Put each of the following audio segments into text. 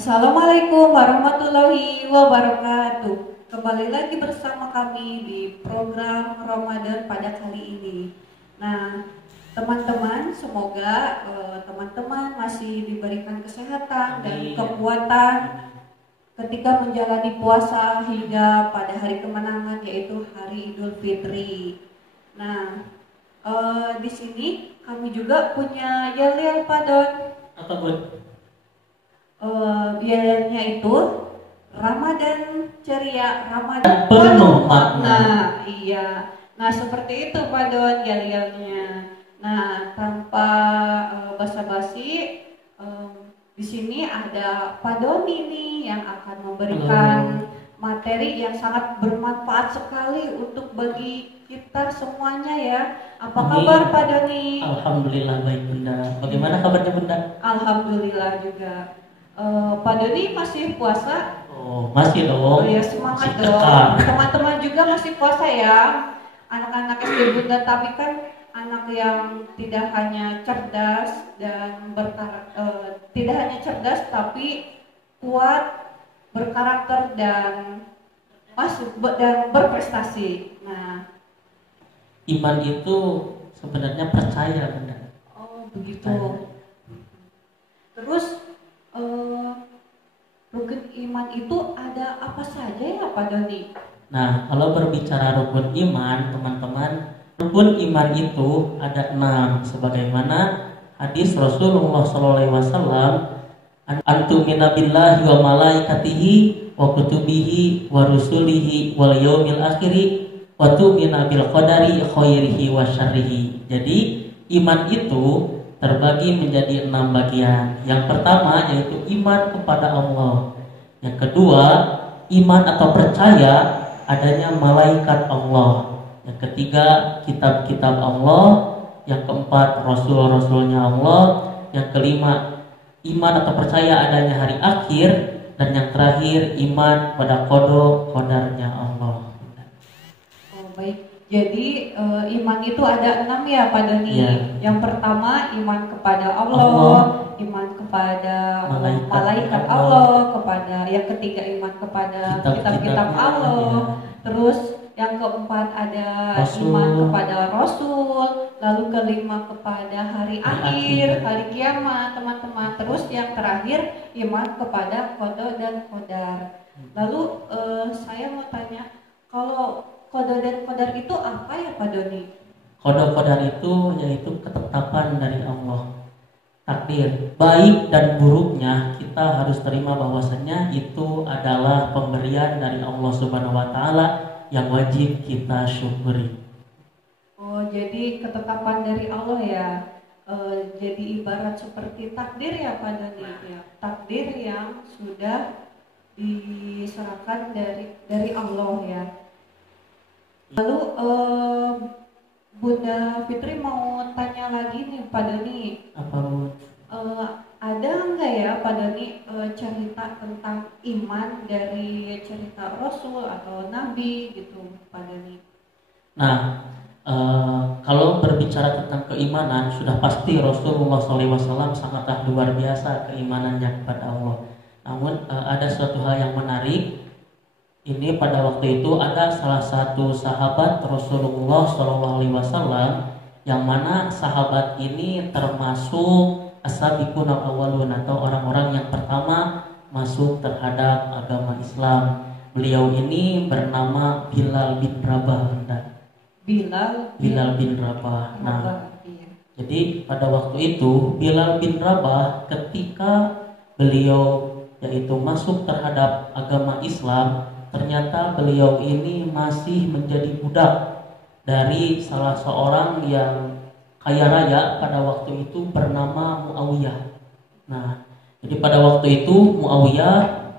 Assalamualaikum warahmatullahi wabarakatuh. Kembali lagi bersama kami di program Ramadan pada kali ini. Nah, teman-teman, semoga teman-teman masih diberikan kesehatan dan kekuatan ketika menjalani puasa hingga pada hari kemenangan, yaitu hari Idul Fitri. Nah, di sini kami juga punya yel-yel padon. Apa bun? Yel-yelnya itu Ramadan ceria, Ramadan Penuh makna. Iya. Nah, seperti itu padon yel-yelnya. Nah, tanpa basa-basi, di sini ada Pak Doni nih yang akan memberikan materi yang sangat bermanfaat sekali untuk bagi kita semuanya ya. Apa kabar Pak Doni? Alhamdulillah baik Bunda. Bagaimana kabarnya Bunda? Alhamdulillah juga. Pak Doni masih puasa? Oh masih dong. Oh ya, semangat masih dong. Teman-teman juga masih puasa ya. Anak-anak SD Bunda, tapi kan anak yang tidak hanya cerdas dan tidak hanya cerdas tapi kuat, berkarakter dan berprestasi. Nah, iman itu sebenarnya percaya Bunda. oh begitu. Terus rukun iman itu ada apa saja ya Pak Doni? Nah, kalau berbicara rukun iman, teman-teman, rukun iman itu ada 6, sebagaimana hadis Rasulullah SAW, antumina billahi wa malaikatihi wa kutubihi wa rusulihi wal yaumil akhiri wa tu'mina bil qadari khairihi wa syarrihi. Jadi iman itu terbagi menjadi 6 bagian. Yang pertama yaitu iman kepada Allah. Yang kedua, iman atau percaya adanya malaikat Allah. Yang ketiga, kitab-kitab Allah. Yang keempat, rasul-rasulnya Allah. Yang kelima, iman atau percaya adanya hari akhir. Dan yang terakhir, iman pada qadarnya Allah. Oh baik. Jadi iman itu ada 6 ya Pak Doni. Ya. Yang pertama iman kepada Allah, iman kepada malaikat Allah, kepada yang ketiga iman kepada kitab-kitab Allah. Ya. Terus yang keempat ada iman kepada Rasul, lalu kelima kepada hari akhir, hari kiamat teman-teman. Terus yang terakhir iman kepada qada dan qadar. Lalu saya mau tanya, kalau qada dan qadar itu apa ya Pak Doni? Qada qadar itu yaitu ketetapan dari Allah. Takdir baik dan buruknya kita harus terima bahwasanya itu adalah pemberian dari Allah Subhanahu wa taala yang wajib kita syukuri. Oh, jadi ketetapan dari Allah ya. Jadi ibarat seperti takdir ya Pak Doni ya. Takdir yang sudah diserahkan dari Allah ya. Lalu Bunda Fitri mau tanya lagi nih Pak Doni. Apa Bu? Ada enggak ya Pak Doni cerita tentang iman dari cerita Rasul atau Nabi gitu Pak Doni? Nah, kalau berbicara tentang keimanan, sudah pasti Rasulullah SAW sangatlah luar biasa keimanannya kepada Allah. Namun ada suatu hal yang menarik. Ini pada waktu itu ada salah satu sahabat Rasulullah SAW yang mana sahabat ini termasuk as-sabiqun al-awwalun atau orang-orang yang pertama masuk terhadap agama Islam. Beliau ini bernama Bilal bin Rabah. Bilal bin Rabah. Nah, jadi pada waktu itu Bilal bin Rabah ketika beliau yaitu masuk terhadap agama Islam, ternyata beliau ini masih menjadi budak dari salah seorang yang kaya raya pada waktu itu bernama Muawiyah. Nah, jadi pada waktu itu Muawiyah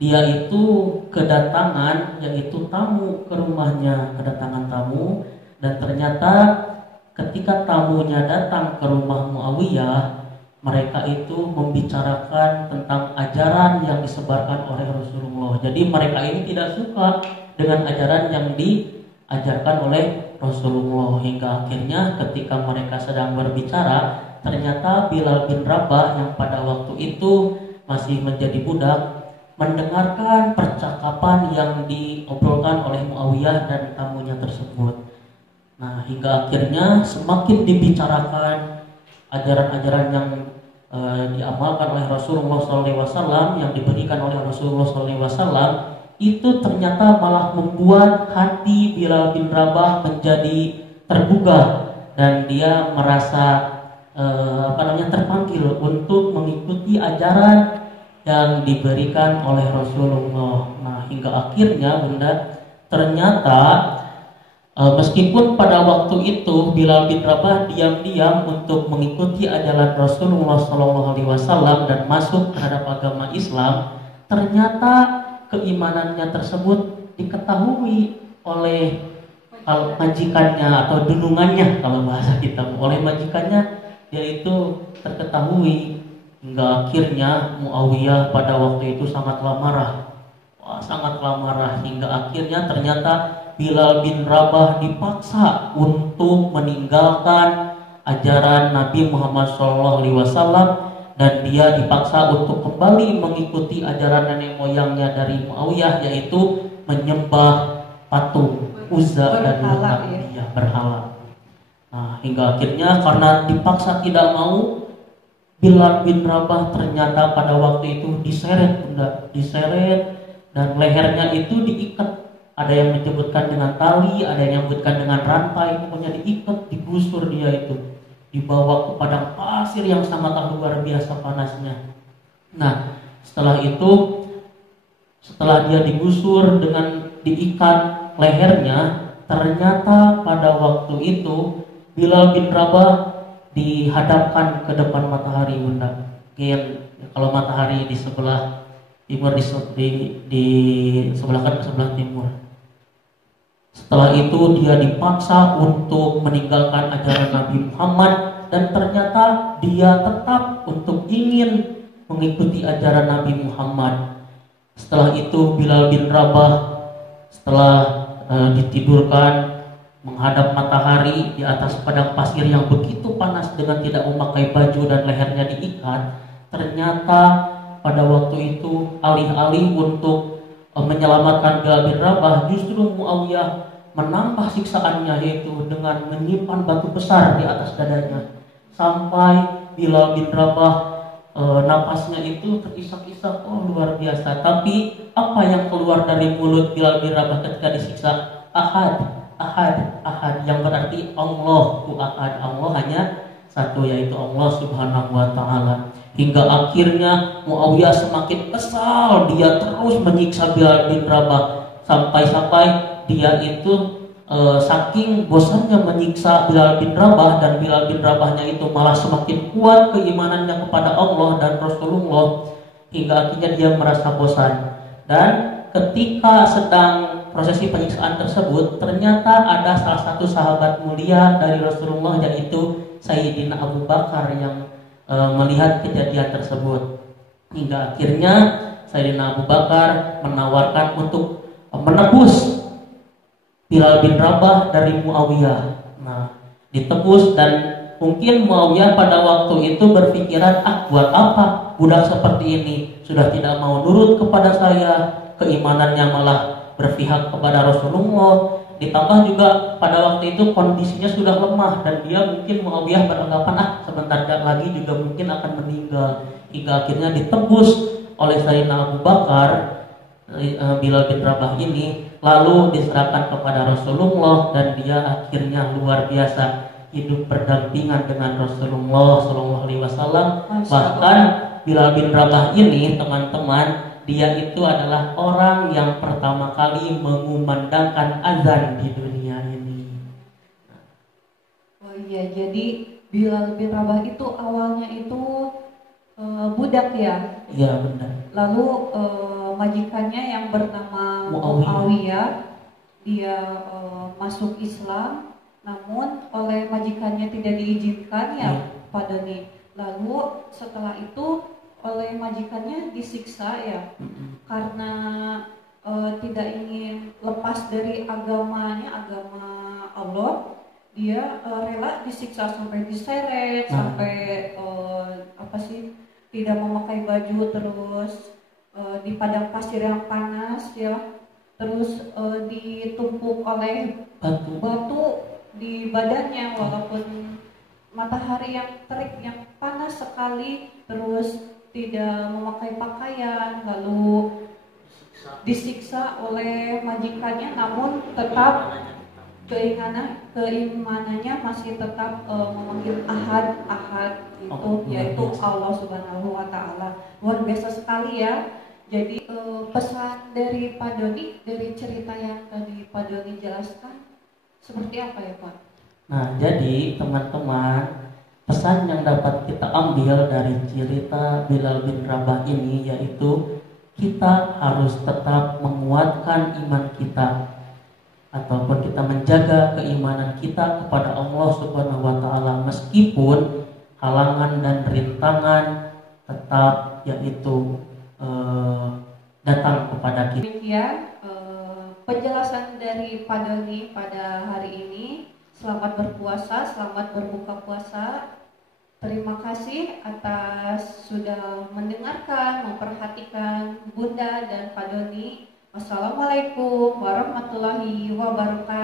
dia itu kedatangan yaitu tamu ke rumahnya, kedatangan tamu, dan ternyata ketika tamunya datang ke rumah Muawiyah, mereka itu membicarakan tentang ajaran yang disebarkan oleh Rasulullah. Jadi mereka ini tidak suka dengan ajaran yang diajarkan oleh Rasulullah, hingga akhirnya ketika mereka sedang berbicara, ternyata Bilal bin Rabah yang pada waktu itu masih menjadi budak, mendengarkan percakapan yang diobrolkan oleh Muawiyah dan tamunya tersebut. Nah, hingga akhirnya semakin dibicarakan ajaran-ajaran yang diamalkan oleh Rasulullah SAW, yang diberikan oleh Rasulullah SAW, itu ternyata malah membuat hati Bilal bin Rabah menjadi tergugah dan dia merasa terpanggil untuk mengikuti ajaran yang diberikan oleh Rasulullah. Nah, hingga akhirnya Bunda, ternyata meskipun pada waktu itu Bilal bin Rabah diam-diam untuk mengikuti ajaran Rasulullah SAW dan masuk terhadap agama Islam, ternyata keimanannya tersebut diketahui oleh majikannya atau dunungannya, kalau bahasa kita, oleh majikannya, yaitu terketahui. Hingga akhirnya Muawiyah pada waktu itu sangatlah marah, hingga akhirnya ternyata Bilal bin Rabah dipaksa untuk meninggalkan ajaran Nabi Muhammad SAW dan dia dipaksa untuk kembali mengikuti ajaran nenek moyangnya dari Muawiyah, yaitu menyembah patung Uzza dan Manat, berhala. Nah, hingga akhirnya karena dipaksa tidak mau, Bilal bin Rabah ternyata pada waktu itu diseret dan lehernya itu diikat. Ada yang menyebutkan dengan tali, ada yang menyebutkan dengan rantai, pokoknya diikat, digusur dia itu, dibawa ke padang pasir yang sangat luar biasa panasnya. Nah, setelah dia digusur dengan diikat lehernya, ternyata pada waktu itu Bilal bin Rabah dihadapkan ke depan matahari, Bunda. Kalau matahari di sebelah timur, di sebelah kanan, sebelah timur. Setelah itu dia dipaksa untuk meninggalkan ajaran Nabi Muhammad dan ternyata dia tetap untuk ingin mengikuti ajaran Nabi Muhammad. Setelah itu Bilal bin Rabah setelah ditidurkan menghadap matahari di atas padang pasir yang begitu panas dengan tidak memakai baju dan lehernya diikat, ternyata pada waktu itu alih-alih untuk menyelamatkan Bilal bin Rabah, justru Muawiyah menambah siksaannya, yaitu dengan menyimpan batu besar di atas dadanya, sampai Bilal bin Rabah napasnya itu terisak-isak. Luar biasa. Tapi apa yang keluar dari mulut Bilal bin Rabah ketika disiksa? Ahad, yang berarti Allahu Ahad. Allah hanya satu, yaitu Allah Subhanahu wa Ta'ala. Hingga akhirnya Muawiyah semakin kesal, dia terus menyiksa Bilal bin Rabah sampai dia itu saking bosannya menyiksa Bilal bin Rabah, dan Bilal bin Rabahnya itu malah semakin kuat keimanannya kepada Allah dan Rasulullah, hingga akhirnya dia merasa bosan. Dan ketika sedang prosesi penyiksaan tersebut, ternyata ada salah satu sahabat mulia dari Rasulullah, yaitu Sayyidina Abu Bakar, yang melihat kejadian tersebut. Hingga akhirnya Sayyidina Abu Bakar menawarkan untuk menebus Bilal bin Rabah dari Muawiyah. Nah, ditebus, dan mungkin Muawiyah pada waktu itu berpikiran, buat apa budak seperti ini sudah tidak mau nurut kepada saya, keimanannya malah berpihak kepada Rasulullah. Ditambah juga pada waktu itu kondisinya sudah lemah, dan dia mungkin Muawiyah beranggapan sebentar lagi juga mungkin akan meninggal. Hingga akhirnya ditebus oleh Sayyidina Abu Bakar Bilal bin Rabah ini, lalu diserahkan kepada Rasulullah, dan dia akhirnya luar biasa hidup berdampingan dengan Rasulullah SAW. Bahkan Bilal bin Rabah ini, teman-teman, dia itu adalah orang yang pertama kali mengumandangkan azan di dunia ini. Oh iya, jadi Bilal bin Rabah itu awalnya itu budak ya? Iya, benar. Lalu majikannya yang bernama Muawiyah, dia masuk Islam, namun oleh majikannya tidak diizinkan ya pada nih. Lalu setelah itu oleh majikannya disiksa ya, karena tidak ingin lepas dari agama Allah, dia rela disiksa sampai diseret, sampai tidak memakai baju, terus di padang pasir yang panas ya, terus ditumpuk oleh batu di badannya walaupun matahari yang terik yang panas sekali, terus tidak memakai pakaian, lalu disiksa oleh majikannya, namun tetap keimanannya masih tetap memanggil Ahad itu, yaitu Allah Subhanahu wa Ta'ala. Luar biasa sekali ya. Jadi pesan dari Pak Doni, dari cerita yang tadi Pak Doni jelaskan, seperti apa ya Pak? Nah, jadi teman-teman, pesan yang dapat kita ambil dari cerita Bilal bin Rabah ini yaitu kita harus tetap menguatkan iman kita, ataupun kita menjaga keimanan kita kepada Allah Subhanahu wa Ta'ala meskipun halangan dan rintangan tetap yaitu datang kepada kita. Demikian penjelasan dari Pak Doni pada hari ini. Selamat berpuasa, selamat berbuka puasa. Terima kasih atas sudah mendengarkan, memperhatikan Bunda dan Pak Doni. Wassalamualaikum warahmatullahi wabarakatuh.